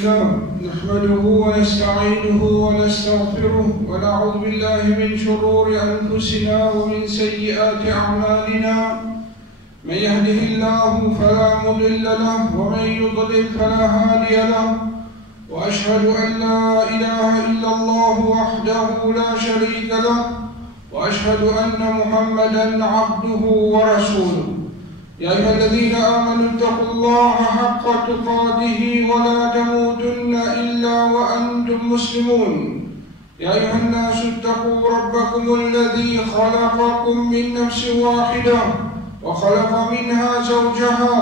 لله نحمده ونستعينه ونستغفره ونعوذ بالله من شرور أنفسنا ومن سيئات أعمالنا من يهده الله فلا مضل له ومن يضلل فلا هادي له وأشهد أن لا إله إلا الله وحده لا شريك له وأشهد أن محمدا عبده ورسوله يا أيها الذين آمنوا اتقوا الله حق تقاته ولا تموتن إلا وأنتم مسلمون يا أيها الناس اتقوا ربكم الذي خلقكم من نفس واحدة وخلق منها زوجها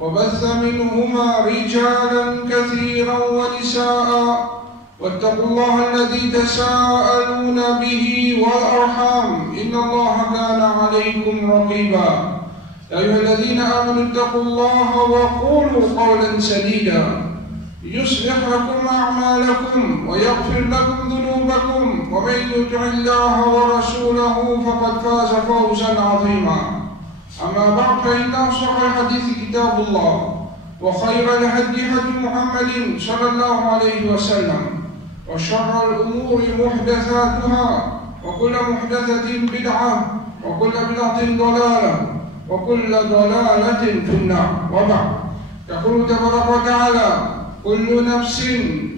وبث منهما رجالا كثيرا ونساء واتقوا الله الذي تساءلون به والأرحام إن الله كان عليكم رقيبا يا أيها الذين آمنوا اتقوا الله وقولوا قولا سديدا يصلح لكم أعمالكم ويغفر لكم ذنوبكم ومن يطع الله ورسوله فقد فاز فوزا عظيما أما بعد فإن أصدق الحديث كتاب الله وخير الهدي هدي محمد صلى الله عليه وسلم وشر الأمور محدثاتها وكل محدثة بدعة وكل بدعة ضلالة وكل ضلالة في النار وبعد يقول تبارك وتعالى كل نفس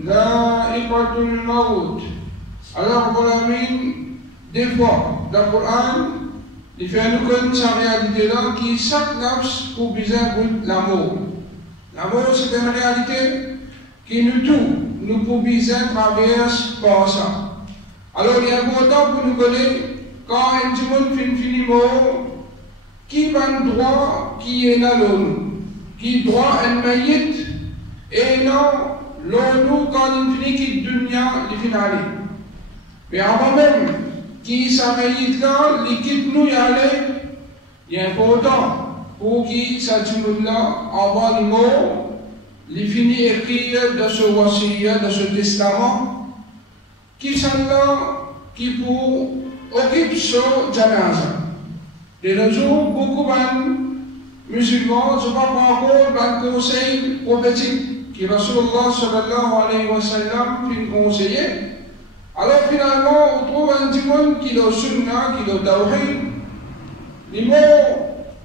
ذائقة الموت. Alors pour l'ami, des fois dans le Coran il fait nous connaître sa réalité là qui chaque nafs pour bien goûter l'amour. L'amour c'est une réalité qui nous tout nous pour bien traverse par ça. Alors il y a important pour nous connaître quand un monde finit mort qui va le droit qui est là l'eau, qui droit un maït et non l'eau quand il finit qui dunya le finale. Mais avant même qui sa maït là, il quitte nous y aller, il est important pour qui sa monde là avant le mot, il finit écrire de ce wasiya, de ce testament, qui sont là, qui pour occuper ce janaza. De nos jours, beaucoup de musulmans ne sont pas encore dans le conseil prophétique qui Rasulullah sallallahu alayhi wa sallam fait conseiller. Alors finalement, on trouve un monde qui est le sunnah, qui est le tawhid, les mots,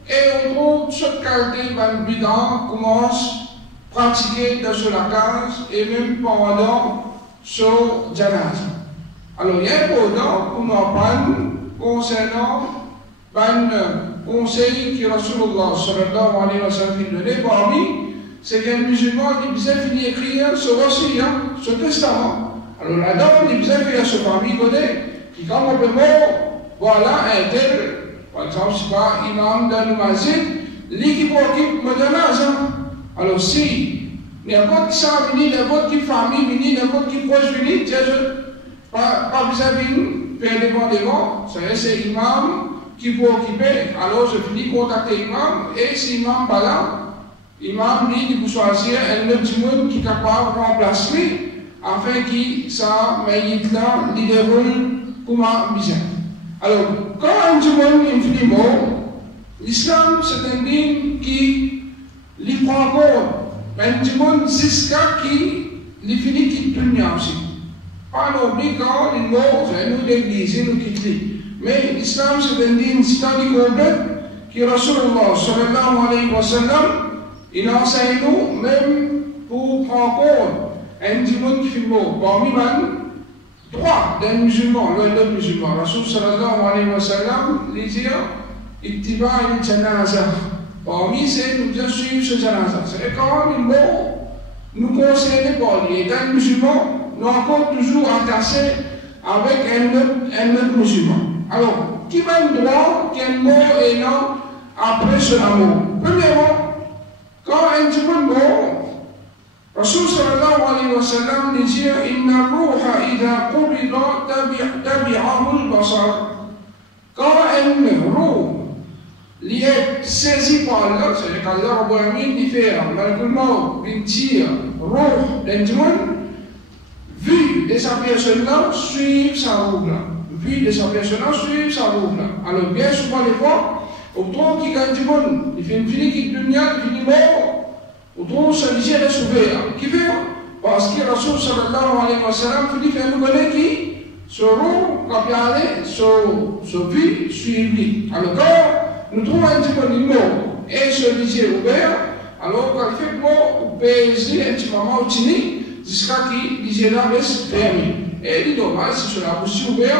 et on trouve cette qualité de bid'a commence à pratiquer dans la case et même pendant ce janaz. Alors il y a important pour nous apprendre concernant un conseil que Rasulullah sallallahu alayhi wa sallam donnait parmi, c'est qu'un musulman qui faisait finir écrire ce wasiya, ce testament. Alors là-dedans, il faisait faire ce famille connaît, qui quand on peut mort, voilà un tel, par exemple, c'est pas imam d'un masjid, l'équipe occupe me donne. Alors si n'importe qui venu, n'importe qui famille venu, n'importe qui proche venu, pas besoin de faire dépendamment, c'est imam qui peut occuper, alors je finis contacter l'imam, et si l'imam n'est pas là, l'imam dit qu'il peut choisir un autre monde qui est capable de remplacer, afin que ça maït là, il déroule comme un besoin. Alors, quand un monde est fini mort, l'islam c'est un dîme qui lui prend compte, un monde jusqu'à qui lui finit qui tourne aussi. Pas l'oubli quand il est mort, c'est nous l'église, nous quittons. Mais l'islam c'est un dîme islamique complet qui Rasulullah sallallahu alayhi wa sallam il enseigne nous même pour prendre compte un monde qui fait mort. Parmi les droits d'un musulman, l'un musulman, Rasul sallallahu alayhi wa sallam il dit ittiba al-janaza. Parmi ces nous devons suivre ce janaza. C'est quand il est mort, nous conseillons pas lui. Et un musulman, nous encore toujours entassés avec un autre musulman. Alors, qui va le droit qu'un mort est là après ce amour? Premièrement, quand un monde mort, Rasul sallallahu alayhi wa sallam dit Inna ruha idha qubida tabi'ahu al-basar. Quand un roux est saisi par Allah, c'est-à-dire qu'Allah Rabbul Alamin dit faire, malgré le mort, une tire, roux d'un monde, vu de sa personne-là, suivre sa roue-là. Vu de sa personne-là, suivre sa roue-là. Alors, bien souvent, les fois, au temps qui gagne du monde, il fait une fini qui devient, il finit mort, au temps où ça disait de sauver. Qui fait Parce que Rasul sallallahu alayhi wa sallam finit faire nous connaître qui seront copiés, sur vie, suivis. Alors quand nous trouvons un petit peu de mot et ce lycée ouvert, alors quand il fait que mot, baiser un petit moment au tini, jusqu'à ce que lycée là reste fermé. Et il est normal, si sur la bouche ouverte,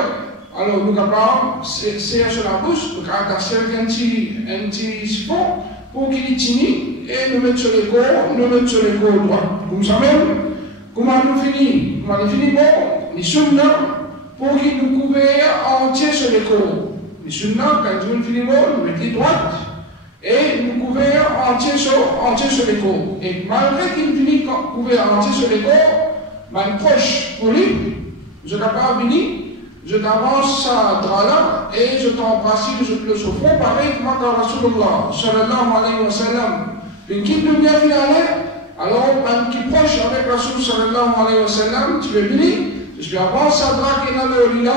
alors nous sommes capables, c'est sur la bouche, nous avons un petit siphon pour qu'il tini et nous mettre sur les corps droits. Comme ça même, comment nous finissons? Comment nous finissons? Les sunna pour qu'il nous couvre entier sur les corps. Les sunna, quand nous finissons, nous mettons les droites et nous couvrir entier sur les corps. Et malgré qu'il finit couvrir entier sur les corps, ma proche pour lui, je ne vais pas venir, je t'avance à Drala et je t'embrasse le souffrant pareil que ma Rasulullah sallallahu alayhi wa sallam. Une qui nous vient finale, alors un qui proche avec Rasul sallallahu alayhi wa sallam, tu veux venir, je lui avance à Drala qui est dans le Lila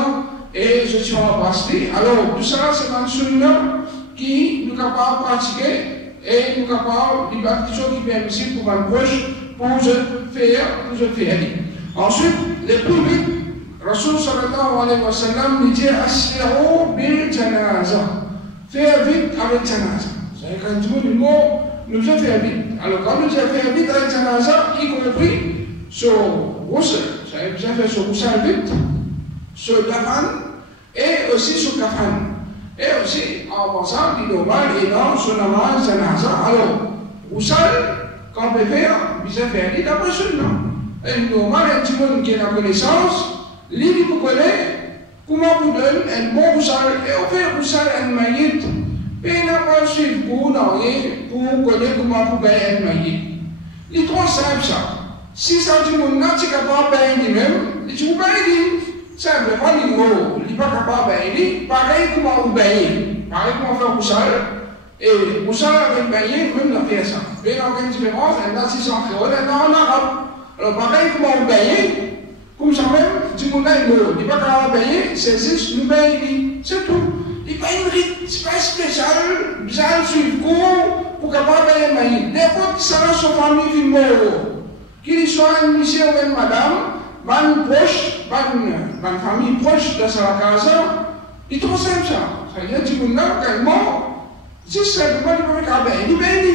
et je suis embrassé. Alors tout ça c'est un sunna qui nous capable de pratiquer et nous capable de faire des choses qui sont permissibles pour un proche pour je faire. Ensuite, les plus vite, Rasul sallallahu alayhi wa sallam nous dit Asli'u bil janaza. Faire vite avec janaza. C'est quand tu dis le mot, nous faisons faire vite. Alors quand nous disons faire vite avec janaza, y compris sur Roussel, ça veut dire faire sur Roussel vite, sur Kafan et aussi sur Kafan. Et aussi en pensant qu'il est normal et non sur la main janaza. Alors, Roussel, quand on peut faire, il s'est fait vite après celui-là. Et normal, un petit monde qui a la connaissance, lui vous connaît comment vous donne un bon roussal et on fait un roussal un maït. Et il n'a pas suivi pour connaître comment vous gagner un maït. Il est trop simple ça. Si ça du monde n'a pas capable de payer lui-même, il dit vous payez simplement il n'est pas capable de payer, pareil comment vous payez. Pareil comment faire un roussal. Et roussal avec payer, même la fait ça. Mais il y a une différence, elle a 600 créoles, elle a en arabe. Alors pareil comment vous payez. Comme ça même, du monde il n'est pas capable de payer, c'est juste nous payer, c'est tout. Il paye une rite, c'est pas spécial, bizarre, suivre court, pour capable de payer le maïs. Des fois, ça va sur famille qui meurt, qu'il soit un monsieur ou une madame, une proche, une famille proche de sa casa, il est trop simple ça. Ça veut dire du monde quand il mort, c'est simplement il ne peut pas payer, il paye.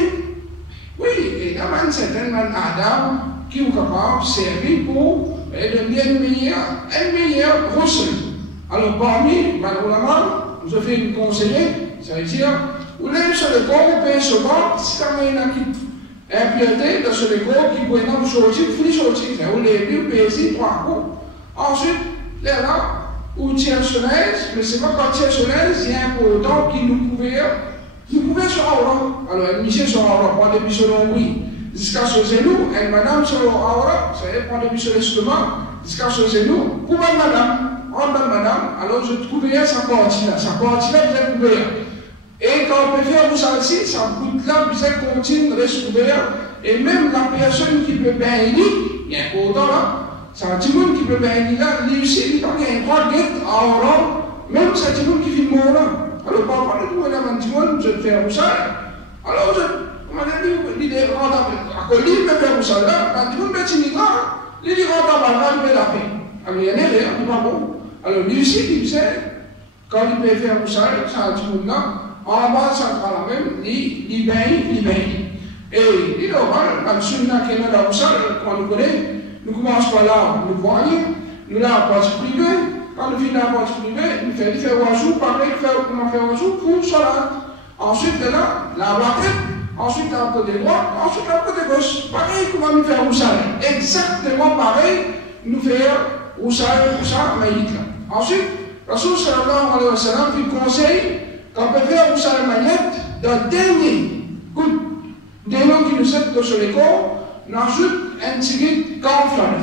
Oui, et il y a un certain Adam qui est capable de servir pour et devenir un meilleur Roussel. Alors parmi les ulama, je fais une conseiller, ça veut dire, vous l'avez sur le corps, vous payez souvent, si ça m'a impureté dans ce corps qui peut être sorti, vous sortir. Vous l'avez vous payez 3 coups. Ensuite, là, vous tirez sur l'aise, mais c'est pas quand tirez sur l'aise, il y a un important qui nous couvert sur Aura. Alors, un monsieur sur Aura, pas depuis sur l'ombri. Jusqu'à ce genou, une madame sur l'aura, ça veut dire prendre depuis sur l'estomac, jusqu'à ce genou, pour une madame, alors je trouvais sa partie là, bien couverte. Et quand on peut faire vous ça aussi, ça coûte là, bien continue de rester couvert, et même la personne qui peut baigner, il y a un autant là, c'est un petit monde qui peut baigner là, lui aussi, il y a un droit d'être à Aura, même c'est un petit monde qui filme là. Alors, parfois, le tout, un petit monde, je vais faire vous ça, alors on m'a dit, il est rentable. À cause de lui, il peut faire ça là, quand il veut mettre une guitare, il est rentable, il peut la faire. Alors, il y a rien, il n'est pas bon. Alors, lui aussi, il sait, quand il peut faire ça, ça a un petit monde là, en bas, ça prend la même, il baigne. Et il est normal, quand le sunna qui est là, quand nous connaît, nous commençons par là, nous voyons, nous là, en partie privée, quand nous finissons en partie privée, nous faisons un jour, pareil, comment faire un jour pour cela. Ensuite, là, la tête. Ensuite, un côté droit, ensuite un côté gauche. Pareil, comment nous faire Roussal. Exactement pareil, nous faire Roussal, maït. Ensuite, Rasul sallallahu alayhi wa sallam fait conseil qu'on peut faire Roussal maït dans le dernier coup. Dès lors qu'il nous aide sur les corps, nous ajoute un petit camp. Alors,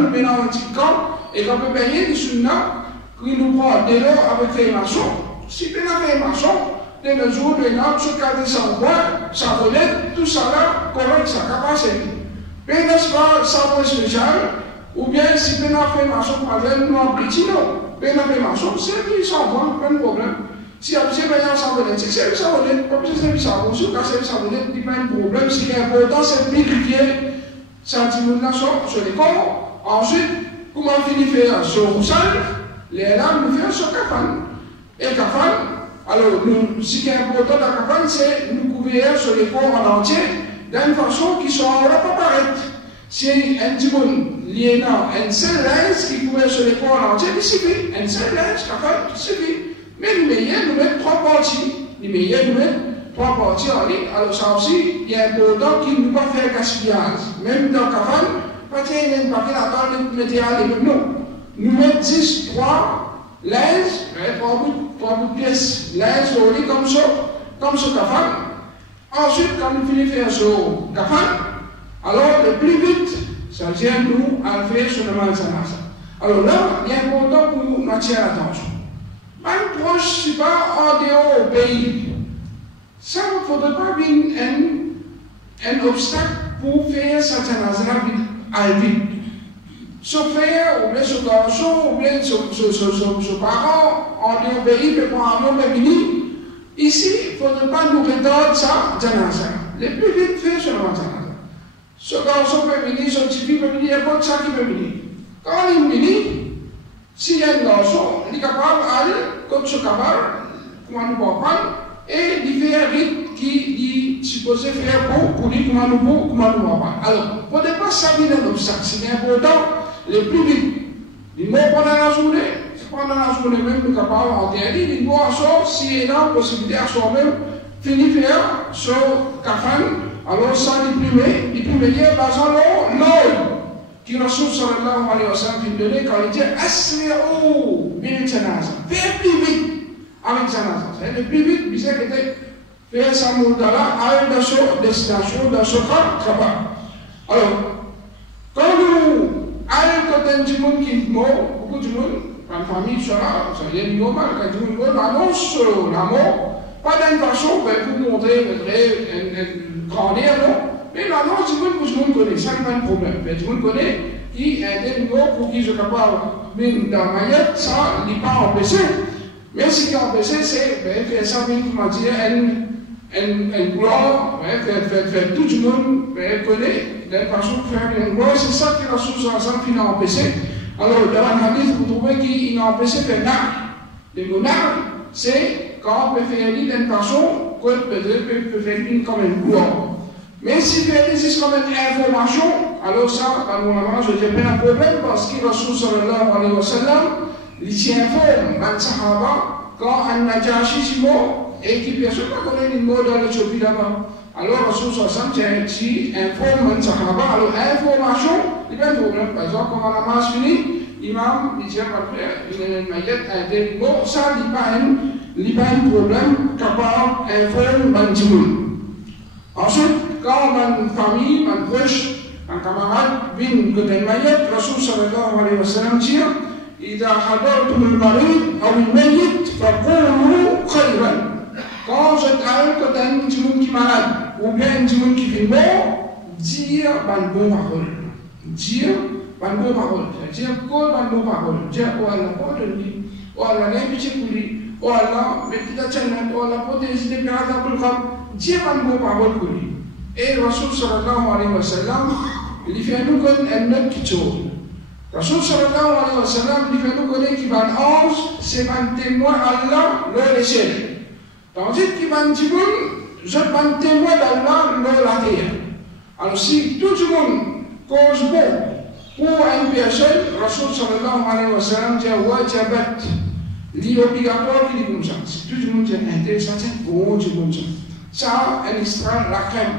nous mettons un petit camp et qu'on peut payer des sunnah qui nous prend dès lors avec les maçons. Si on a fait les maçons, dès le jour de l'an, sur 400 points, ça volette, tout ça là, correct, ça capace. Mais n'est-ce pas, ça point spécial, ou bien si on a fait maçon, par exemple, nous en petit, non. On a fait maçon, c'est 800 points, pas de problème. Si on a fait ça volette, c'est ça volette, comme c'est ça volette, si on a fait ça volette, il n'y a pas de problème. Ce qui est important, c'est de vérifier ça dit là sur les corps. Ensuite, comment finit faire sur Roussal, les lames nous faire sur Kafan. Et Kafan, alors ce qui est important dans Kafan, c'est nous couvrir sur les corps en entier d'une façon qui ne va pas paraître. Si un timoun lié dans un seul linge qui couvre sur les corps en entier, il suffit. Un seul linge, Kafan, il suffit. Mais les meilleurs nous mettent 3 parties. Les meilleurs nous mettent 3 parties en ligne. Alors ça aussi, il est important qu'il ne nous pas faire gaspillage. Même dans Kafan, pas qu'il y ait une paquet à de matériel et non. Nous mettons 10, 3 linges, 3 bouts de pièces, linges au lit comme ça Kafan. Ensuite, quand nous finissons de faire sur Kafan, alors le plus vite, ça vient nous à faire sur le Manzanasa. Alors là, il est important pour nous attirer l'attention. Même proche, c'est pas en dehors au pays. Ça ne faudrait pas un obstacle pour faire cette Manzanasa à vite. Sur frère, ou bien sur garçon, ou bien sur parents, en dehors au pays, mais pour un homme féminin. Ici, il ne faudrait pas nous retarder ça, Janasa. Le plus vite fait sur le Janasa. Ce garçon féminin, ce petit féminin, il n'y a pas de ça qui est féminin. Quand il est féminin, s'il y a un garçon, il est capable d'aller, comme ce camarade, comment nous pouvons prendre, et il fait un rythme qui est supposé faire pour lui, comment nous pouvons prendre. Alors, il ne faudrait pas s'habiller dans l'obstacle. C'est important, le plus vite. Il mot pendant la journée. Pendant la journée même, nous sommes capables d'interdire, il doit asseoir, s'il y a une possibilité à soi-même, finir faire sur Kafan, alors ça, il peut meilleur, par exemple, l'eau, qui Rasoul sallallahu alayhi wa sallam nous donnait quand il dit Asri'ou bil janaza, faire plus vite avec janaza. C'est le plus vite, bisa kita faire sa moudala, aller dans son destination, dans son travail. Alors, quand nous allons côté du monde qui est mort, beaucoup de monde, en famille, ça y est normal, quand tout le monde annonce la mort, pas d'une façon pour montrer une grandeur, non, mais l'annonce, tout le monde connaît, ça n'est pas un problème. Tout le monde connaît qui est un mot pour qui je suis capable de dans la maillette, ça n'est pas empêché. Mais ce qui est empêché, c'est faire ça, comment dire, une gloire, faire tout le monde connaît, d'une façon pour faire une gloire, c'est ça qui est la source ensemble qui l'a empêché. Alors, dans la hadith, vous trouvez qu'il a empêché de faire nar. Le mot nar, c'est quand on peut faire d'une façon qu'on peut faire comme une gloire. Mais si vous faites ici comme une information, alors ça, à mon avis, je n'ai pas un problème parce qu'il Rasoul sallallahu alayhi wa sallam, il s'y informe, un sahaba, quand un Najashi s'y mort, et qui personne ne connaît le mot dans l'Éthiopie là-bas. Alors, Rasoul sallallahu alayhi wa sallam, informe un sahaba, alors information, il n'y a pas de problème. Par exemple, quand la masse finit, l'imam, il dit après, il y a une maillette, un tel mot, ça, il n'y a pas un problème, capable, informe, un timoun. Ensuite, quand une famille, un proche, un camarade vient côté de maillette, Rasoul sallallahu alayhi wa sallam dit إذا حضرتم المريض أو الميت فقولوا خيرا. Quand je travaille côté un petit monde qui est malade, ou bien un petit monde qui fait mort, dire une bonne parole. Dire une bonne parole. Dire quoi une bonne parole. Dire oh Allah, pardonne-lui. Oh Allah, n'aie pitié pour lui. Oh Allah, mais qui t'a tenu. Oh Allah, protège les pirates pour le corps. Dire une bonne parole pour lui. Et Rasoul sallallahu alayhi wa sallam, il fait nous connaître un autre qui chose. Rasoul sallallahu alayhi wa sallam, il fait nous connaître qu'il va en ange, c'est un témoin Allah, le l'échelle. Tandis qu'il va en dire, je suis un témoin d'Allah, le la terre. Alors si tout le monde cause bon pour une personne, Rasoul sallallahu alayhi wa sallam dit, ouais, diabète, l'obligatoire qui dit comme ça. Si tout le monde dit, intéressant, c'est bon, c'est comme ça. Ça, elle extrait la crème.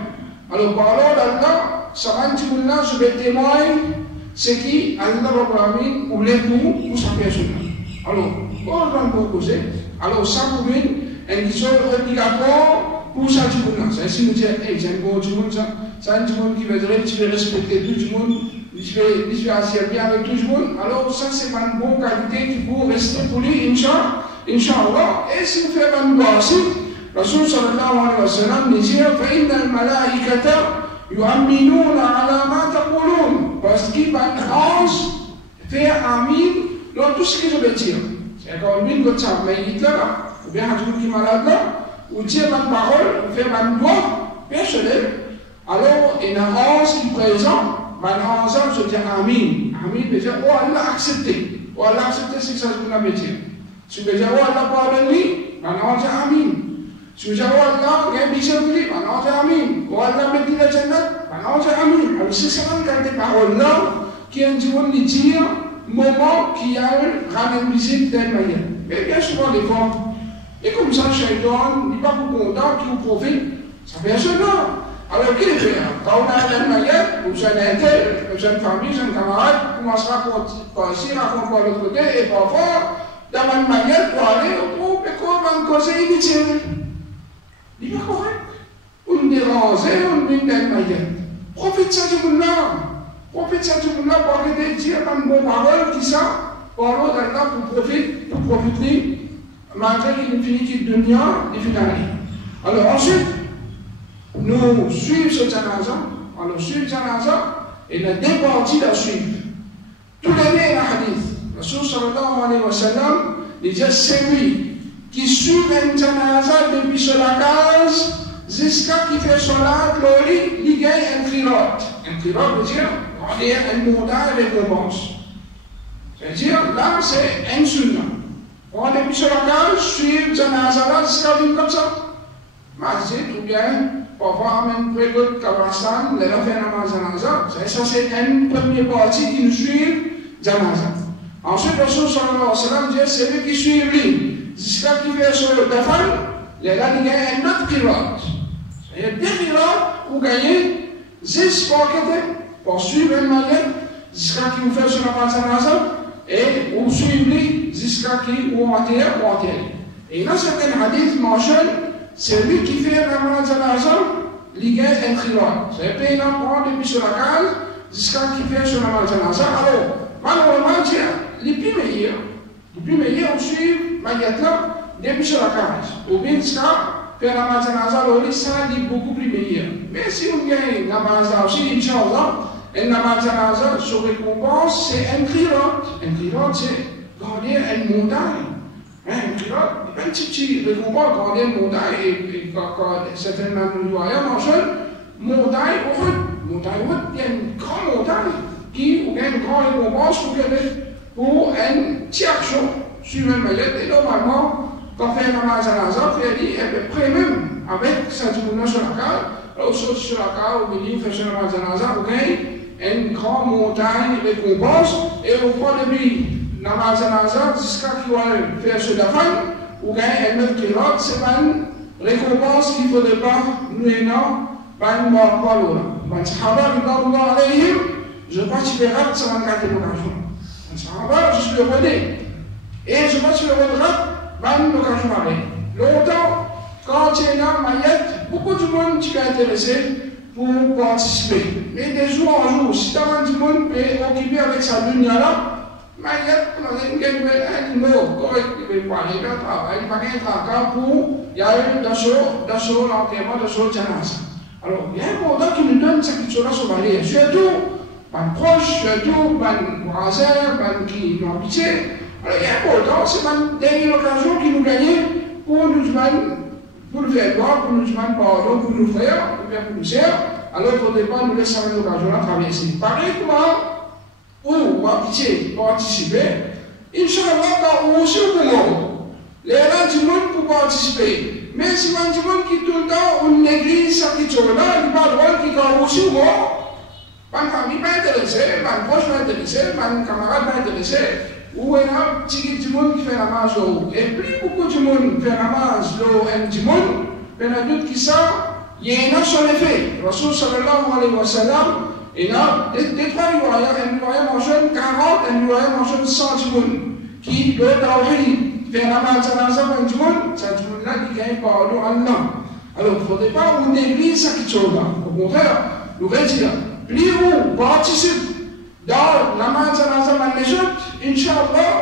Alors, parlant d'Allah, ça va dire là, je vais témoigner ce qui, Allah Rabbi ou les pour sa personne. Alors, on va vous poser. Alors, ça pour une question obligatoire pour ça du monde. C'est ainsi nous dire, hey, c'est un bon du monde, ça. C'est un du monde qui veut dire, tu veux respecter tout le monde, tu veux agir bien avec tout le monde. Alors, ça, c'est une bonne qualité qui peut rester pour lui, Inch'Allah. Et si vous faites un bon aussi, Rasoul sallallahu alayhi wa sallam dit فإن الملائكة يؤمنون على ما تقولون parce qu'il va faire amin dans tout ce que je vais dire. C'est quand une goutte de maït là, ou bien un jour qui est malade là, ou dire ma parole, ou faire ma voix personnelle, alors il y a un ange qui est présent, maintenant, je dis Amin. Amin veut dire, oh Allah accepté. Oh Allah accepté, c'est ça que je veux dire. Si tu veux dire, oh Allah pardonne-lui, maintenant on dit Amin. Si tu veux dire, oh Allah, il y a un bichon de lui, maintenant on dit Amin. Oh Allah, mets-lui la jannat, maintenant on dit Amin. Alors c'est ça quand des paroles-là, qui ont dit dire, moment qui a ramené une visite telle manière. Mais bien souvent, des fois, et comme ça, le shaitan n'est pas beaucoup content qu'il vous profite. Ça fait un seul nom. Alors, qu'est-ce qu'il fait? Quand on a une manière, vous avez un tel, vous avez une famille, vous avez un camarade, vous commencez à raconter ici, raconter par l'autre côté, et parfois, dans la même manière, pour aller au groupe, et quoi, on va causer inutile. Il n'est pas correct. On dérange, on met une telle manière. Profite ça du monde-là. Profite ça du monde-là pour arrêter de dire une bonne parole, qui ça, pour l'autre, là, pour profiter. Malgré qu'il finit qu'il devient, il finit. Alors ensuite, nous suivons ce janaza, alors suivons janaza, et nous départis de suivre. Tous les deux, hadith, Rasul sallallahu alayhi wa sallam, il dit c'est lui qui suit un janaza depuis sur la case, jusqu'à qui fait salat, l'oli, il gagne un khirat. Un khirat veut dire, on est un montagne de récompense. C'est-à-dire, là, c'est un sunnah. On est mis sur la cage, suivre janaza là, jusqu'à venir comme ça. Masjid, ou bien, parfois, même près de Kabastan, les gens font janaza. Ça, c'est une première partie qui nous suit janaza. Ensuite, le Rasul sallallahu alayhi wa sallam dit, c'est lui qui suit lui. Jusqu'à qui fait sur le dafan, les gens gagnent un autre khirat. Il y a des khirats pour gagner 10 paquets pour suivre une manière, jusqu'à qui vous fait sur la janaza. Et vous suivez jusqu'à qui vous enterrez. Et là, certains hadiths mentionnent, c'est lui qui fait la janaza, il gagne un khirat. C'est-à-dire qu'il prend depuis sur la case, jusqu'à qui fait sur la janaza. Alors, malheureusement, les plus meilleurs, on suit là depuis sur la case. Ou bien jusqu'à faire la janaza, ça est beaucoup plus meilleur. Mais si vous gagnez la janaza aussi, Inch'Allah, et la janaza, sur récompense, c'est un khirat. Un khirat, c'est garder une montagne. Un khirat, un petit récompense, garder une montagne. Et quand certainement nous voyons, montagne haute. Montagne haute, il y a une grande montagne qui a une grande récompense pour un tiers chaud. Suivez le maillot, et normalement, quand on fait la janaza, il dit, à peu près même, avec cette mouna sur la carte, alors saute sur la carte, ou bien, on fait sur la janaza, vous gagnez une grande montagne récompense, et on prend depuis la janaza jusqu'à qu'il va faire ce dafan, ou gagne un autre khirat, c'est une récompense qu'il ne faudrait pas nous aider, pas nous mort par l'eau. Les sahaba, je participerai à cette occasion. Les sahaba, je suis le relais. Et je participerai à une occasion pareille. Longtemps, quand il y a une maillette, beaucoup de monde qui est intéressé pour participer. Mais de jour en jour, si tout le monde peut occuper avec sa lumière là, maillette, on a un mot correct, il va parler de travail, il va gagner un cas pour, il y a eu d'assaut, l'enterrement, d'assaut, janaza. Alors, il y a un important qui nous donne cette chose-là sur la vie. Surtout, les proches, surtout, les voisins, qui nous habitent. Alors, il y a un important, c'est une dernière occasion qui nous gagne pour nous faire droit, pour nous demander pardon, pour nous faire, ou bien pour nous faire. Alors, il ne faudrait pas nous laisser une occasion à traverser. Pareillement, ou habiter, participer, Inch'Allah, quand on aussi au monde, les gens du monde pour participer. Mais si on dit qui tout le temps, on néglige ça qui est là, il n'y a pas de droit qui est aussi au monde. Ma famille pas intéressée, ma proche pas intéressée, ma camarade pas intéressé. Ou il y a un petit monde qui fait la marche d'eau. Et plus beaucoup de monde fait la marche d'eau et du monde, il y a d'autres qui savent, il y a un son effet. Rasul sallallahu alayhi wa sallam, il y a des trois riwayas, un riwaya mentionne 40, un riwaya mentionne 100 du monde, qui doit être faire la marche d'eau du monde, ça du monde là qui gagne pardon à Allah. Alors, il ne faudrait pas qu'on néglige ça qui est là. Au contraire, nous devons dire, plus vous participez dans la marche d'eau, Inch'Allah,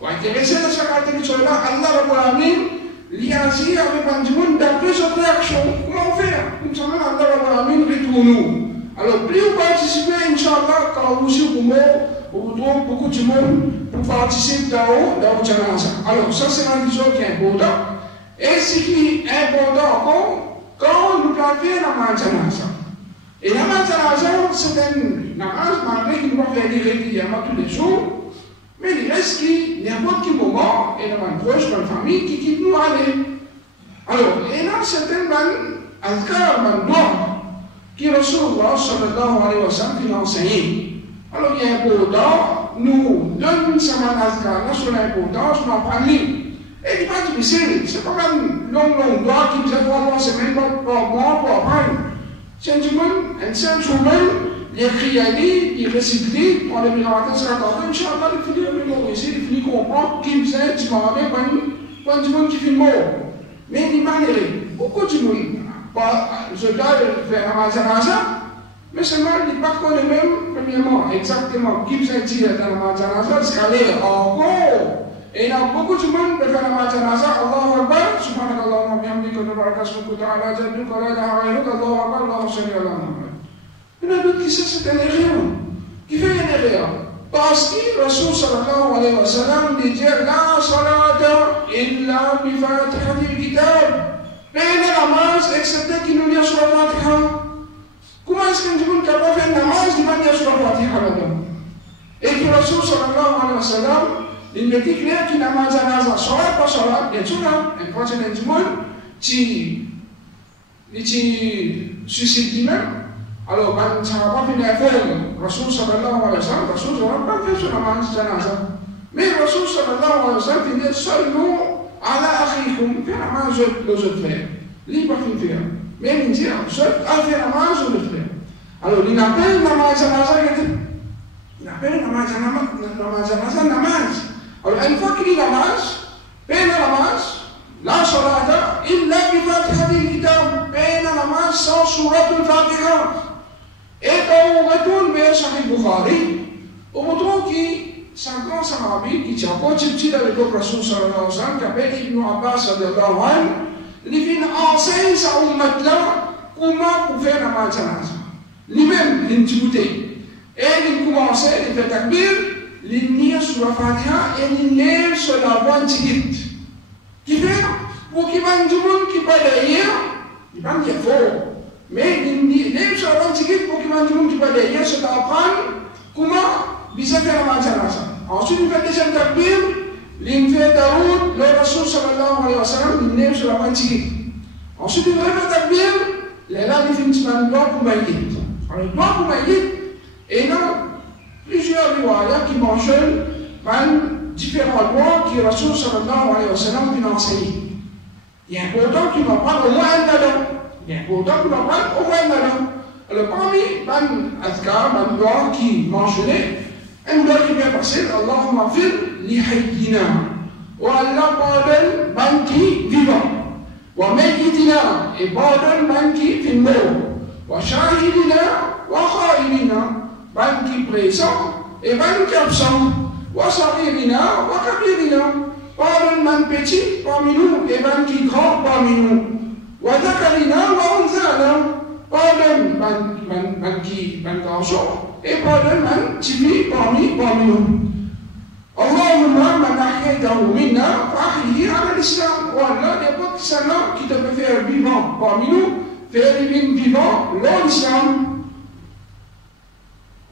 vous intéressez à ce caractère-là, Allah Rabbul Alamin, l'IASI avec un monde d'après cette réaction. Comment faire? Comme ça, Allah Rabbul Alamin retourne-nous. Alors, plus vous participez, Inch'Allah, quand vous aussi vous trouvez beaucoup de monde pour participer dans le janaza. Alors, ça, c'est une chose qui est importante. Et ce qui est important encore, quand nous planifions la marche janaza, Et la namaz janaza, c'est un namaz malgré qu'il doit faire régulièrement tous les jours, mais il reste qui, n'importe quel moment, et dans une proche, dans une famille, qui quitte nous aller. Alors, il y a certains azkar, doigts, qui Rasulullah sallallahu alayhi wa sallam qui l'a enseigné. Alors, il y a important, nous donne ce azkar, là, sur l'importance, nous en parlons. Et il n'est pas difficile, c'est pas même long doigt qui nous a fait voir, c'est même pas pour moi, pour apprendre. C'est un seul jour même, il écrit à lui, il récite lui, on a mis la tête sur la table, Inch'Allah, il finit à mémoriser, il finit comprendre, qui me sait, tu m'as rappelé, quand du monde qui finit mort. Mais il m'a l'air, beaucoup de monde, je dois faire un mazanaza, mais seulement il n'est pas connu même, premièrement, exactement, qui me sait dire dans la mazanaza, c'est qu'elle est encore. Et il y a beaucoup de monde qui fait la mazanaza, Allahu Akbar, subhanallah, bihamdika, tabarakasmuka, ta'ala, jadduka, la ilaha ghayruka, Allahu Akbar, Allahu salli ala Muhammad. Il y en a d'autres qui savent que c'est un erreur, qui fait une erreur. Parce que le Rasul sallallahu alayhi wa sallam dit La salata illa bi fatihatil kitab. Mais la namaz, excepté qu'il nous lit sur la fatiha. Comment est-ce qu'un monde qui n'a pas fait une namaz, il va lire sur la fatiha là-dedans? Et que le Rasul sallallahu alayhi wa sallam, il me dit clair qu'il namaz à naza, salat pas salat, bien sûr, un prochain du monde, qui suscite lui-même. Alors, quand ça n'a pas fini à faire, Rasul sallallahu alayhi wa sallam, Rasul sallallahu alayhi wa sallam, pas fait sur la namaz janaza. Mais Rasul sallallahu alayhi wa sallam, il dit seulement ala akhikum, fait la namaz aux autres frères. Lui, pas fait faire. Mais il dit, seul, à faire la namaz aux autres frères. Alors, il appelle la namaz janaza, il appelle la namaz namaz. Alors, une fois qu'il dit namaz, paye la namaz, la salata, illa bi fatihatil kitab, paye la namaz sans suratul fatiha. Et quand on retourne vers Sahih Bukhari, on retrouve que c'est un grand sahabi qui tient encore petit avec le Rasul sallallahu alayhi wa sallam, qui appelle Ibn Abbas sallallahu alayhi, il vient enseigner sa ummat-là comment pour faire la namaz janaza. Lui-même, il discutait. Et il commençait, il fait takbir, il lit sur la Fatiha et il lève sur la voie tigite. Qui fait, pour qu'il y ait du monde qui va derrière, il va dire fort. Mais il lève sur la voie tigite pour qu'il y ait du monde qui va derrière, c'est d'apprendre comment bien faire la janaza. Ensuite, il fait déjà le takbir, il fait daroud, le Rasul sallallahu alayhi wa sallam, il lève sur la voie tigite. Ensuite, il fait le takbir, là, il fait une doigt pour maït. Alors, doigt pour maït, et là, plusieurs riwayas qui mentionnent différents lois que Rasul sallallahu alayhi wa sallam vient enseigner. Il est important qu'il en parle au moins un d'eux. Il est important qu'il en parle au moins un d'eux. Alors parmi les azkar, les lois qui mentionnaient, un doigt qui vient passer, Allahumma fir li hayyina. Wa Allah pardonne ban qui vivant. Wa mayyitina et pardonne ban qui est mort. Wa shahidina wa khairina. Ban qui présent et ban qui absent. Wa saghirina wa kabirina. Pardonne ban petit parmi nous et ban qui grand parmi nous. Wa dhakarina wa unzana. Pardonne ban garçon et pardonne ban petit parmi nous. Allahumma man ahyaytahu minna fa'ahyihi ala l'islam. Oh Allah, n'importe qui qui te peut faire vivant parmi nous, faire vivant l'islam.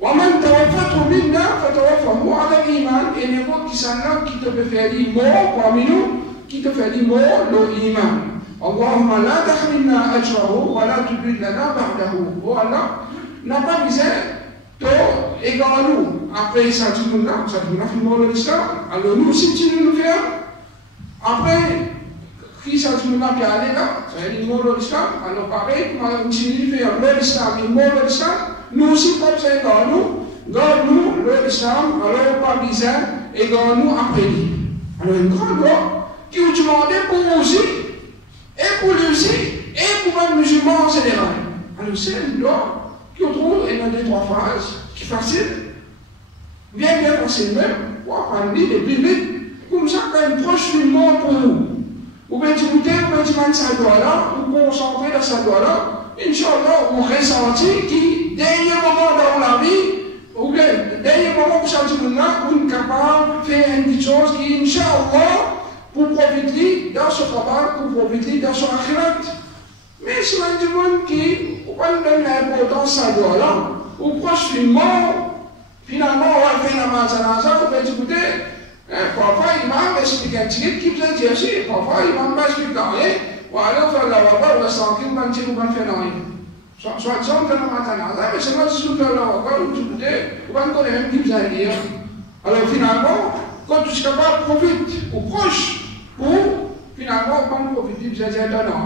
ومن توفته منا فتوفه على الإيمان. Et n'importe qui te peut faire mort parmi nous, qui te fait mort l'iman. Allahumma la tahrimna ajrahu wa la tubid lana ba'dahu. Oh Allah, n'a pas misère, toi égale nous. Après ça, tu nous l'as fait mort l'islam. Alors nous, si tu nous fais, après, qui ça tu nous l'as fait aller là, ça veut dire mort l'islam. Alors pareil, tu nous fais l'islam, mort l'islam. Nous aussi, comme ça, garde-nous l'islam, alors pas bizarre, et garde-nous après lui. Alors, une grande loi qui vous demandait pour vous aussi, et pour lui aussi, et pour un musulman en général. Alors, c'est une loi qui on trouve, et dans deux, trois phrases, qui est facile, bien facile même, pour apprendre les plus vite, comme ça, quand une proche du monde pour nous. Ou bien tu goûter, ou bien tu manges sa doigt-là, ou concentrer dans sa doigt-là, Inch'Allah, on ressentit qui, dernier moment dans la vie, ou bien, dernier moment pour changer de là, on est capable de faire une petite chose qui, Inch'Allah, pour profiter dans ce travail, pour profiter dans son akhirat. Mais c'est du monde qui, ou pas donne l'importance à ça, là, ou proche du mort, finalement, on va faire la mazanaza, on va écouter, parfois il m'a expliqué un petit qui vous a dit aussi, parfois il m'a expliqué rien, ou alors faire la wabba, ou la santé, ou pas faire rien. Soit disant que la mazanaza, mais c'est pas juste faire la wabba, ou écouter, ou pas connaître même qui vous a dit. Alors finalement, quand tu es capable, profite, ou proche, pour finalement, quand profiter, vous a dit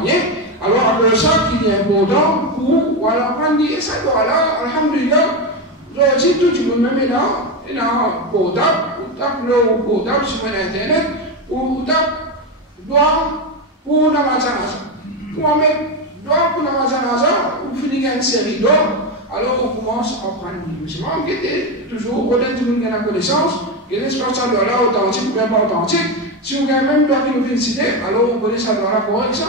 rien. Alors, après ça, qui est important pour, voilà, on dit, ça doit là, alhamdulillah, je dis tout le monde, même là, il y a un portable, ou tape le portable sur Internet, ou tape doigt pour la mazanaza. Pour mettre doigt pour la mazanaza, ou finir une série d'or, alors on commence à prendre le musulman, qui était toujours, au-delà du monde qui a la connaissance, qui est ce que ça doit là, authentique ou même pas authentique, si on a même doigt qui nous félicite, alors on connaît ça doit là correct ça.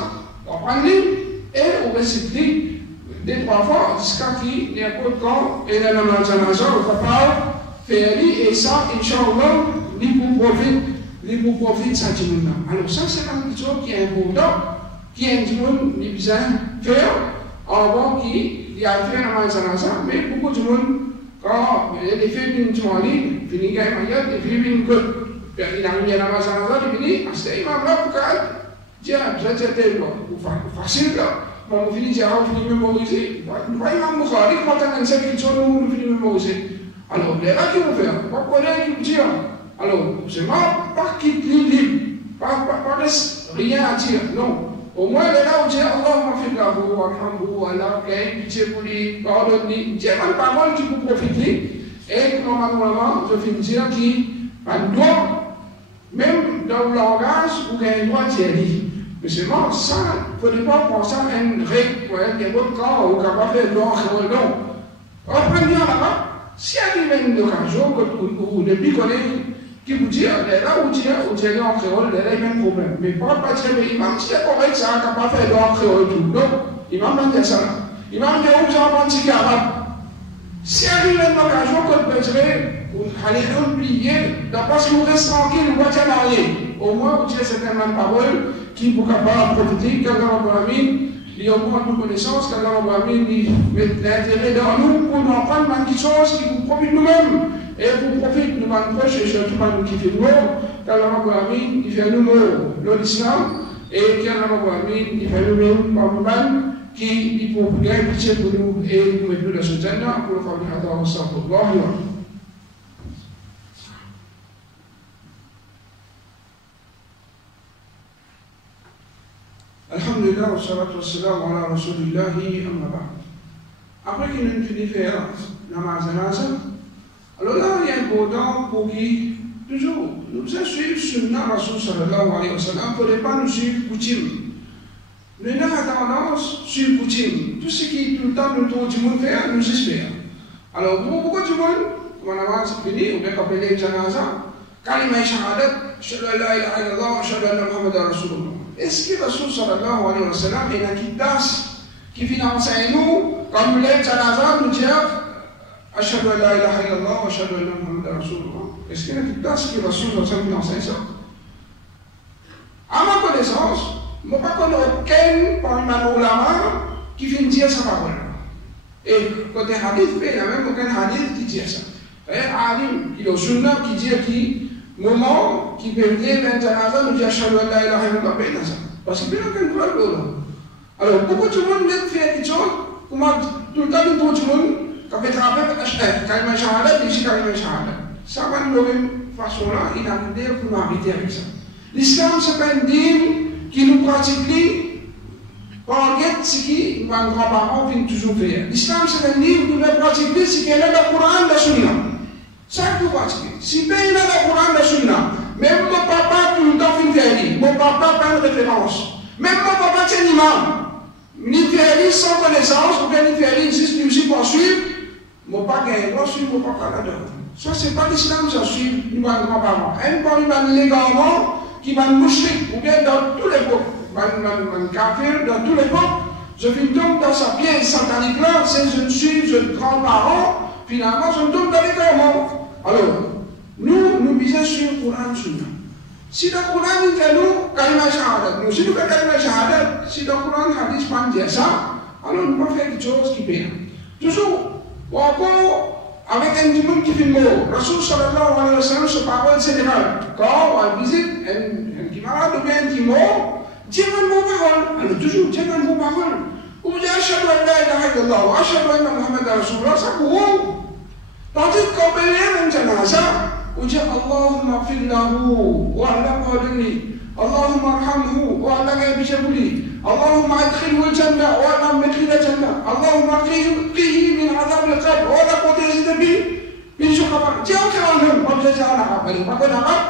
On prend et on récite deux, trois fois jusqu'à qu'il n'y ait pas de camp et dans la mazanaza, on est capable de faire et ça, Inch'Allah, il pour profiter de ça. Alors ça, c'est quelque chose qui est important, qui est un monde qui besoin de faire avant qu'il y a fait la mazanaza, mais beaucoup de monde, quand il y a des faits d'une tournée, il finit à manière, il finit une côte. Il a mis la mazanaza, il finit, c'est imam là pour tiens, c'était facile là. Bon, on finit par mémoriser. Nous voyons un Bukhari, quand on a une section, nous finissons mémoriser. Alors, les là qui vont faire, pas connaître qui vous dire. Alors, c'est moi, pas quitter libre, pas rien à dire, non. Au moins, les là où dit Allah m'a fait de la voix, alhamdoulilah, Allah, pitié pour lui, pardonne-lui. Dieu m'a une parole qui vous profiter. Et normalement, je finis dire qui, un doigt, même dans le langage, vous avez un droit d'y aller. Mais c'est bon, ça, il ne faut pas penser à une règle pour être bon quand on va faire non. Apprenez là-bas, si il y a une occasion, ou depuis qu'on est, qui vous dit, là où tu es en créole, là, il y a un problème. Mais pas dire, mais il m'a dit, c'est correct, ça, on ne peut pas faire non en créole tout. Donc, il m'a demandé ça là. Il m'a dit, où j'ai appris arabe. Si il y a une occasion qu'on peut dire, allez oublier, parce que vous restez tranquille, vous ne pouvez pas rien. Au moins, vous tirez certaines paroles qui vous capable de profiter, quand on va il y a beaucoup de connaissances, quand on va il met l'intérêt dans nous pour nous apprendre quelque chose qui vous profite nous-mêmes. Et vous profitez de nous proche et surtout pas nous qui fait nous, quand on va il fait nous l'islam, et quand on va il fait nous-mêmes par nous-mêmes, qui pour gagner pitié pour nous et nous mettre dans ce jannah pour le faire de Allah, sallallahu. Alhamdulillah, wa salatu wa salam ala rasulillahi amma ba'd. Après qu'il nous fini faire la mazanaza, alors là, il y a un important pour qui, toujours, nous suivre sunna Rasul sallallahu alayhi wa sallam, pour ne pas nous suivre coutume. Nous avons tendance à suivre coutume. Tout ce qui tout le temps nous tourne du monde faire, nous espère. Alors, beaucoup de monde, comme on a fini, on peut appeler les janaza, kalima shahadat, shahadu la ilaha illallah, shahadu anna Muhammadan Rasulullah. Est-ce que Rasul sallallahu alayhi wa sallam est un quittance qui finance nous, comme les janaza, nous dire ashhadu la ilaha illallah, wa shahadu anna Muhammadan Rasulullah. Est-ce qu'il y a une quittance qui Rasul sallallahu alayhi wa sallam finance ça? À ma connaissance, je ne connais aucun parmi les ulama qui vient dire sa parole. Et côté hadith, il n'y a même aucun hadith qui dit ça. Il y a un sunnah qui dit qu'il moment qui peut dire ben janaza nous dit ashhadu an la ilaha illallah ben ça parce qu'il n'y a aucun droit là. Alors beaucoup de monde fait quelque chose comme tout le temps tout le monde quand fait travailler kalima shahada dit kalima shahada. Ça va de la même façon là, il a dit pour m'arrêter avec ça. L'islam c'est pas un dîme qui nous pratique par ce qui nos grands-parents viennent toujours faire. L'islam c'est un livre qui nous pratique ce qui est là dans le Coran et la Sunna. Ça vous pratiquez. Si bien il y a le Coran et la Sunna, même mon papa tout le temps fait faire, mon papa prend une référence. Même mon papa c'est un imam. Ni faire sans connaissance, ou bien ni faire juste lui aussi pour suivre, mon papa gagne, pour suivre mon papa là-dedans. Ça c'est pas l'islam, ça suit nos grands-parents. Un parmi les légalement qui va nous moucher, ou bien dans tous les peuples. Man kafir dans tous les peuples, je finis donc dans sa pièce satanique là, c'est je suis grand-parent, finalement je tombe dans les corps. Alors, nous misons sur le Coran Sunna. Si le Coran dit que nous, kalima shahadat, nous, si nous faisons kalima shahadat, si le Coran hadith pas dire ça, alors nous ne faire quelque chose qui perd. Toujours, ou encore, avec un dimanche qui fait le mot, Rasul sallallahu alayhi wa sallam, ce parole générale, quand on visite un camarade ou bien un dimanche, dire un mot parole, alors toujours dire un mot parole. Ou dire ashhadu an la ilaha illallah, ou ashhadu anna Muhammadan Rasulullah, ça court. Tandis qu'on peut lire un janaza, ou dire Allahumma fil lahu, wa ala qadri, Allahumma arhamhu, wa ala gabijabuli, Allahumma adkhilhu al-jannah, wa ala medkhil al-jannah, Allahumma qihi min adab al-qabr, wa ala protège de bin shukaba. Tiens, on fait un homme, on peut dire en arabe, pas qu'en arabe,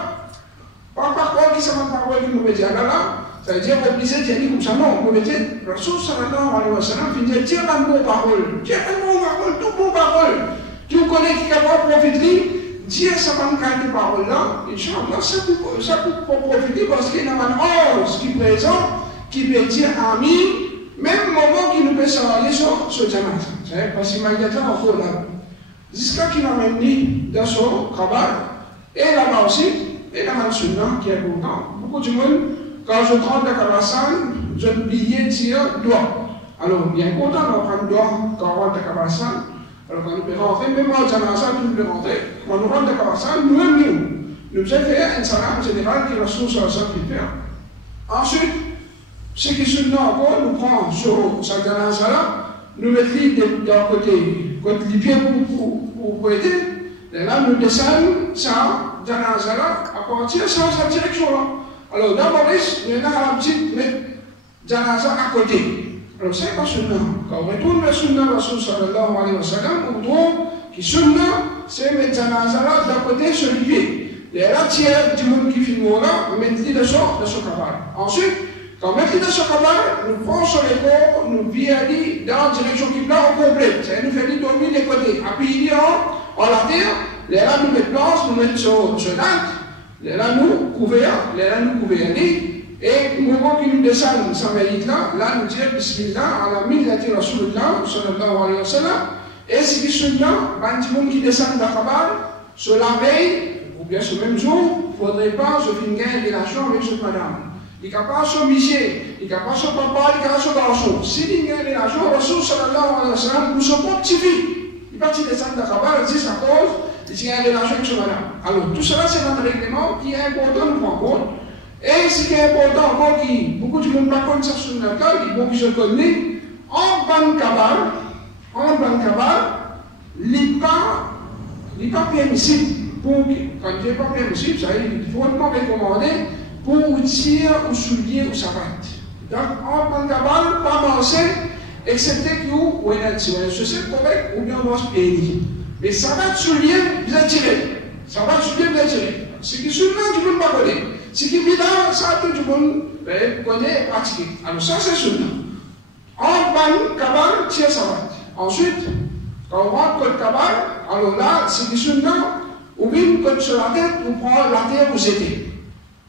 pas quoi qui s'en va parler du mauvais là. C'est-à-dire qu'on disait, tiens, comme ça, non, on peut dire, Rasul sallallahu alayhi wa sallam, il dit, tiens un mot parole, tiens un mot parole, tout mot parole. Tu connais qui est capable de profiter, dire ça va me caler parole là, Inch'Allah, ça peut profiter parce qu'il y a un ange qui est présent, qui peut dire Amin, même moment qui nous peut s'envoyer sur ce jamaat. Parce qu'immédiatement, on faut là. Jusqu'à qu'il m'amène dit dans son kabar, et là-bas aussi, et là-bas, sunna qui est important. Beaucoup de monde, quand je prends la kabassan, je oubliais de dire doigt. Alors, bien content d'en prendre doigt quand on rentre la kabassan. Alors, quand nous pouvons rentrer, même en janaza, nous pouvons rentrer. Quand nous rentrons la kabassan, nous-mêmes, nous avons fait un salam général qui est la source de la qui fait. Ensuite, ce qui est sunna encore, nous prenons sur sa janaza là, nous mettons d'un côté les pieds pour aider. Et là, nous descendons sa janaza là à partir de sa direction là. Alors, d'abord, il y a un petit janaza à côté. Alors, c'est pas sunna. Quand on retourne le sunna, Rasul sallallahu alayhi wa sallam, on trouve que sunna, c'est mettre janaza là d'un côté sur les pieds. Et là, tiens, du monde qui filme là, on met de son cabal. Ensuite, quand on met de son cabal, nous prenons sur les corps, nous viennent dans la direction qui est là en complète. Ça nous fait dormir des côtés. Appuyez en la terre, et là, nous mettons place, nous mettons sur l'âne. Là, nous couvrons, et au moment qu'il nous descend, ça mérite là, nous disons Bismillah, à la millati Rasulullah, sallallahu alayhi wa sallam, et ce qui est là, il qui descend d'Akhabar, sur la veille, ou bien ce même jour, il ne faudrait pas se finir une relation avec cette madame. Il n'y a pas son monsieur, il n'y a pas son papa, il n'y a pas son garçon. S'il y a une relation, Rasul sallallahu alayhi wa sallam, nous sommes pas petits filles. Il va descendre d'Akhabar, il dit sa cause. Il y a une relation avec ce madame. Alors, tout cela, c'est un règlement qui est important de prendre compte. Et ce qui est important encore, beaucoup de monde ne connaissent pas sur le cas, qui se connaissent, en Bankabar, il n'est pas permissible. Quand il n'est pas permissible, ça il faut pas recommander pour tirer ou soulier ou savate. Donc, en Bankabar, pas manger, excepté que vous, c'est correct, ou bien on va se payer. Mais ça va être soulier, bien tiré. Ça va être soulier, bien tiré. Ce qui est soulier, tu ne peux pas connaître. Ce qui est bidon, ça, tout le monde connaît et pratiquer. Alors, ça, c'est soulier. En ban, cabal, tire sa va. Ensuite, quand on rentre côté cabal, alors là, ce qui est soulier, on vient côté sur la tête, on prend la terre aux étés.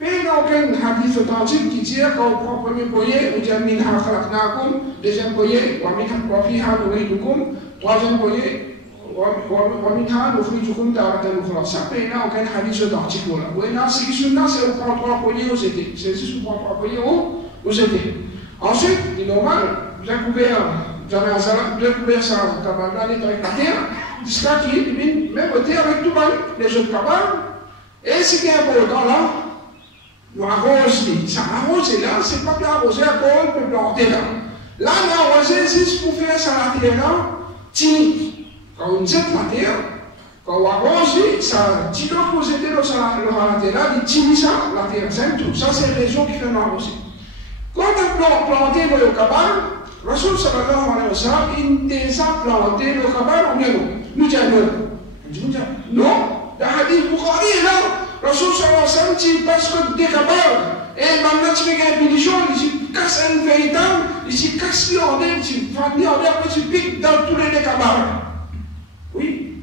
Mais il n'y a aucun hadith authentique qui dit quand on prend le premier poignet, on dit Minha khalaqnakum, deuxième poignet, wa fiha nu'idukum, troisième poignet. ومنها نخرجكم تارة أخرى. Ça paye là aucun hadith authentique là. Oui, là, ce qui est sunna, c'est on prend trois poignées aux étés. C'est juste on prend trois poignées aux étés. Ensuite, il est normal, vous avez couvert ça, cabal, avec la terre, jusqu'à qu'il vienne même côté avec tout le les autres cabals. Et ce qui est important là, nous arrosons. Ça arrose là, c'est pas bien arrosé à cause de planter là. Là, on arrose juste pour faire ça la terre là, timide. Quand on jette la terre, quand on arrose, ça dit l'autre côté de la terre, il tire ça, la terre, c'est tout. Ça, c'est les raisons qui font arroser. Quand on a planté le cabal, Rasul sallallahu alayhi wa sallam, il déjà planté le cabal ou bien non? Nous disons non. Non, le hadith Bukhari est là. Rasul sallallahu alayhi wa sallam dit parce que des cabals, et maintenant tu fais une pétition, il casse un véritable, il casse l'ordre, il va venir en l'air, il pique dans tous les cabals. Oui.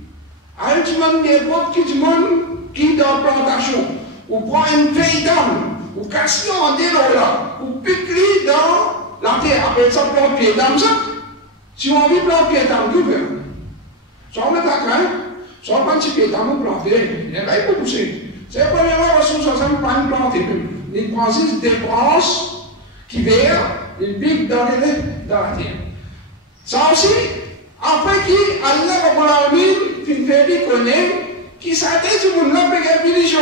À une époque qui demande qui dans la plantation, ou prend une vieille dame, ou casse en délo là, ou pique dans la terre, après ça plante pied dame ça. Si on veut planter pied dame, tout veut. Soit on met la crainte, soit on prend un petit pied dame, on plante, et là il peut pousser. C'est premièrement, Rasul Sallam pas une plante. Il prend juste des branches qui verrent, il pique dans la terre. Ça aussi, après qui, Allah va vous faire connaître qui s'attend sur mon nom de bénédiction.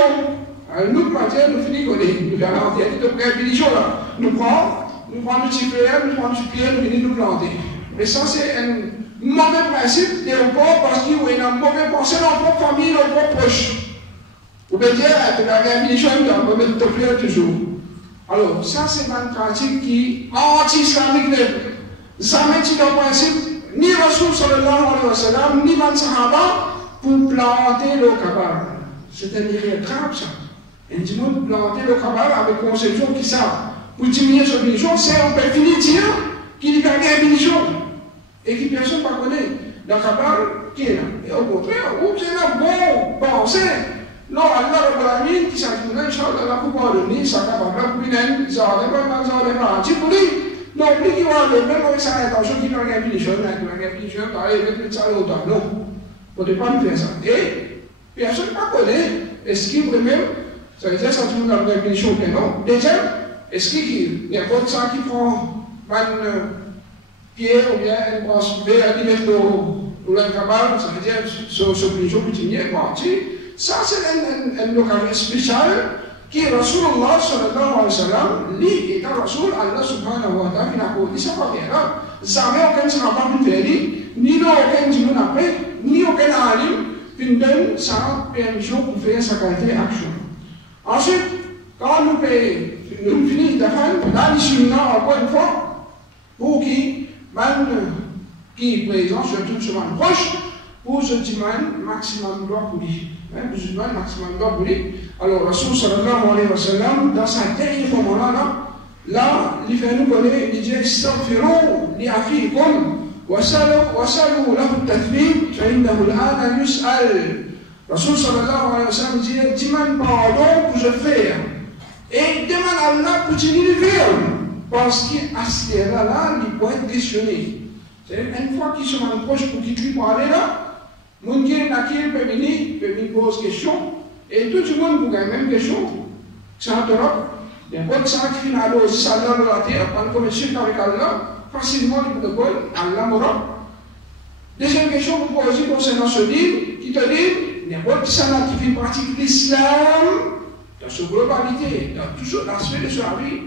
Nous, nous finissons nous allons en terre de bénédiction là. Nous prenons le petit frère, nous prenons le petit pied, nous venons nous planter. Mais ça, c'est un mauvais principe des reports parce qu'il y a une mauvaise pensée dans notre famille, dans notre proche. Vous pouvez dire, tu vas gagner bénédiction, tu vas mettre ton frère toujours. Alors, ça, c'est une pratique qui est anti-islamique. Ça met dans le principe, ni Rasul sallallahu alayhi wa sallam, ni Ban Sahaba, pour planter le Kaaba. C'est un erreur grave, ça. Et du monde planter le Kaaba avec conception qui ça, pour diminuer sa bénédiction, c'est on peut finir dire qu'il y a gagné bénédiction. Et que personne ne connaît. Dans le Kaaba, qui est là. Et au contraire, vous avez un bon pensée. Non, Allah Rabbil qui s'ajoute, Inch'Allah, la plupart de nous, ça va pas bien, ça va pas, tu peux dire, non, plus qu'il va le même avec ça, attention, qui va gagner les choses, pareil, avec le salaire autant. Non, on ne peut pas faire ça. Et personne ne connaît, est-ce qu'il vraiment, ça veut dire ça, tu vas gagner les choses, non. Deuxième, est-ce qu'il y a pas de ça qui prend une pierre ou bien une branche verte, à mettre dans le cabane, ça veut dire, sur les choses que tu n'y es pas, ça, c'est un localité spécial qui Rasulullah sallallahu alayhi wa sallam, lui, étant Rasul, Allah subhanahu wa ta'ala, il n'a pas dit ça pas bien. Jamais aucun sahaba ne fait ni aucun djinn après, ni aucun alim, qui donne sa permission pour faire sa qualité action. Ensuite, quand nous finissons de faire, là, les sunnah, encore une fois, pour qui est présent, surtout sur un proche, pour ce dimanche, maximum droit pour lui. Musulman, maximum droit pour lui. Alors, Rasul sallallahu alayhi wa sallam, dans sa dernière moment là, il fait nous connaître, il dit Astaghfiru li akhikum, wasalu lahu at-tathbit, fa innahu al-ana yus'al. Rasul sallallahu alayhi wa sallam dit demande pardon pour je faire. Et demande Allah pour tu le faire. Parce qu'à ce là, il peut être questionné. C'est-à-dire, une fois qu'il se rapproche pour qu'il puisse parler là, mon qui peut venir poser question, et tout le monde vous a la même question. C'est un Europe. Il y a beaucoup de gens qui viennent au salaire de la terre, quand on commerce avec Allah, facilement ils peuvent dire Allah Europe. Deuxième question que vous posez concernant ce livre, qui te dit, il y a beaucoup de gens qui pratiquent l'islam dans sa globalité, dans tout l'aspect de sa vie.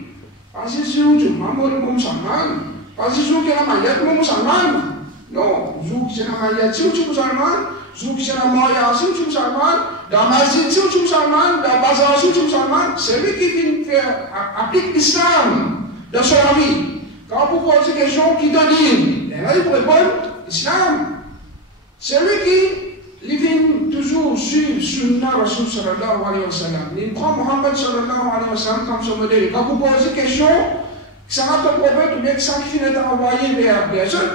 Pas si c'est où tu m'as mort comme musulman, pas si c'est où tu as marié comme musulman. Non, zouk c'est la maillette, si tu es musulman, zouk c'est la moya, si tu es musulman, dans la masjid, si tu es musulman, dans le bazar, si tu es musulman, c'est lui qui vient applique l'islam dans sa vie. Quand vous posez des questions qui te disent, et là il vous répond, l'islam. C'est lui qui vient toujours suivre Sunnah Rasul sallallahu alayhi wa sallam. Il prend Muhammad sallallahu alayhi wa sallam comme son modèle. Quand vous posez des questions, ça va te promettre ou bien que ça finit à envoyer vers personne.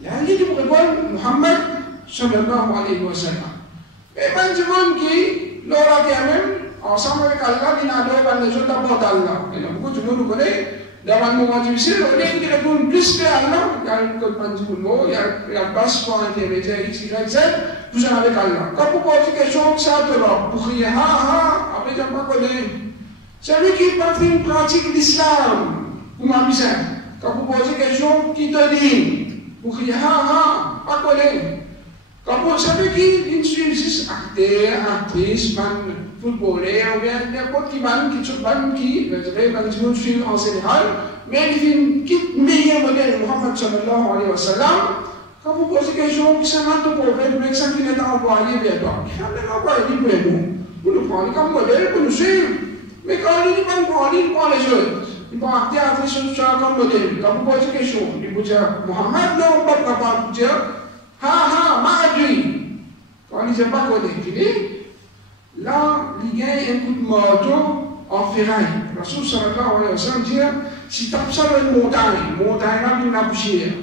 Il y a un livre qui répond Muhammad sallallahu alayhi wa sallam. Et ben du monde qui, l'aura qui a même, ensemble avec Allah, il a adoré les gens d'abord d'Allah. Il y a beaucoup de monde qui connaît, dans un moment difficile, au lieu qu'il répond plus que Allah, il y a une code mot, il y a un passeport intermédiaire, X, Y, Z, vous en avec Allah. Quand vous posez des questions, ça te va, pour crier, après je ne pas connaître. C'est lui qui pratique l'islam, pour ma misère. Quand vous posez des questions, qui te dit, vous criez, pas connaître. Quand vous savez qui suit juste acteur, actrice, footballeur, ou bien n'importe qui suit en général, mais il qui meilleur modèle, Muhammad sallallahu alayhi wa sallam, quand vous posez des questions, c'est un autre prophète, mais ça qui est envoyé vers toi. Il a envoyé pour nous. Vous nous prenez comme modèle pour nous suivre. Mais quand il dit pas nous prendre, il prend les autres. Il prend acteur, actrice, comme modèle. Quand vous posez des questions, il vous dit Muhammad, non, pas capable de dire. Maadui. Quand il n'est pas connecté, là, il gagne un coup de moto en ferraille. Rasul sallallahu alayhi wa sallam dit si tu as une montagne là, il n'a pas poussière.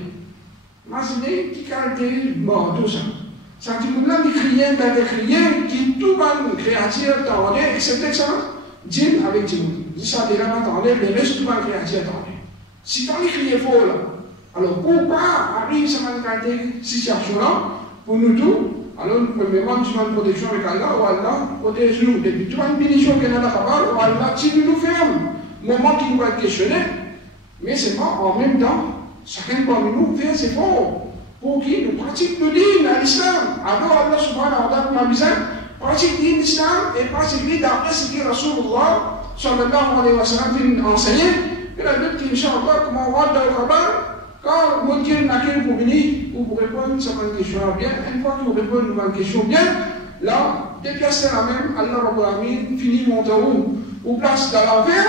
Imaginez qui qualité de moto ça. Ça dit que là, des criés qui tout le créature attendait, excepté ça, djinn avec djinn. Ça dit là, attendez, mais reste tout le créature attendait. Si tu as les criés faux là, alors, pourquoi arrive cette situation-là pour nous tous, Alors, premièrement, nous avons une protection avec Allah, ou Allah protège nous. Depuis tout une bénédiction qu'on a capable, ou Allah tire nous ferme. Moment qui nous va être questionné, mais c'est pas en même temps, chacun parmi nous fait ses efforts pour qu'il nous pratique le dîn à l'islam. Alors Allah subhanahu wa ta'ala m'a dit, pratique l'islam et pratique d'après ce que Rasulullah sallallahu alayhi wa sallam a enseigné. Et la Bible qui, Inch'Allah, comment on va dans le Kabbal, quand vous dites pour venir, ou pour répondre à cette question bien, une fois que vous répondez à une question bien, là, déplacer la même, Allah Rabbul Alamin finit mon temps ou place dans l'enfer.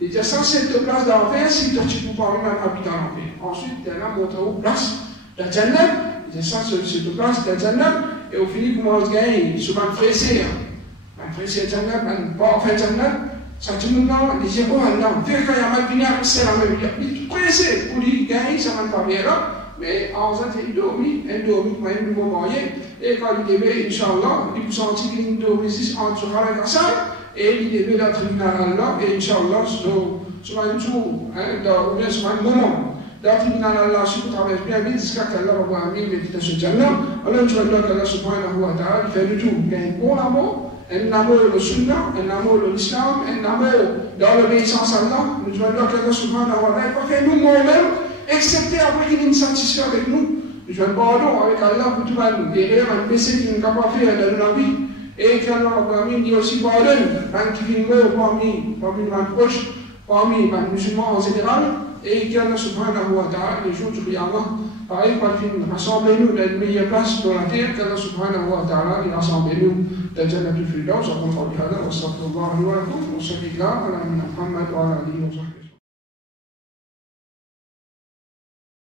Il y a 107 places dans l'enfer si tu ne peux pas même habiter dans l'enfer. Ensuite, il y a là mon temps place dans la Jannah. Il y a 107 places dans la Jannah. Et au final, comment on se gagne? Souvent pressé. Pressé à Jannah, pas en fait Jannah. Ça tout le monde dit, oh Allah, faire qu'il y a mal fini, c'est la même. Il est pressé pour lui gagner, ça ne va pas bien là. Mais en faisant, il dormit, quand il me voyait. Et quand il devait, Inch'Allah, il sentit qu'il dormait entre la salle. Et il devait dans le tribunal Allah. Et Inch'Allah, sur un jour, ou bien sur un moment, dans le tribunal Allah, si vous travaillez bien vite, jusqu'à qu'Allah va amener méditation Jannah. Alors, tu vas dire qu'Allah subhanahu wa ta'ala, il fait du tout. Il y a un bon amour. Un amour de Sunnah, un amour de l'Islam, un amour dans l'obéissance à Allah. Nous devons dire qu'Allah subhanahu wa ta'ala, il va faire nous nous-mêmes, excepté après qu'il est satisfait avec nous. Nous devons pardon avec Allah pour tout le monde. Derrière, un péché qui n'est pas fait dans la vie. Et qu'Allah dit aussi pardonne, qui vient mort parmi les proches, parmi les musulmans en général. Et qu'Allah subhanahu wa ta'ala, les jours du Qiyamah, pareil, rassemblez-nous dans une meilleure place dans la terre, qu'Allah subhanahu wa ta'ala, il rassemblez-nous dans Jannatul Firdaus. أقول قولي هذا وأستغفر الله لي ولكم وصلى الله على محمد وعلى آله وصحبه.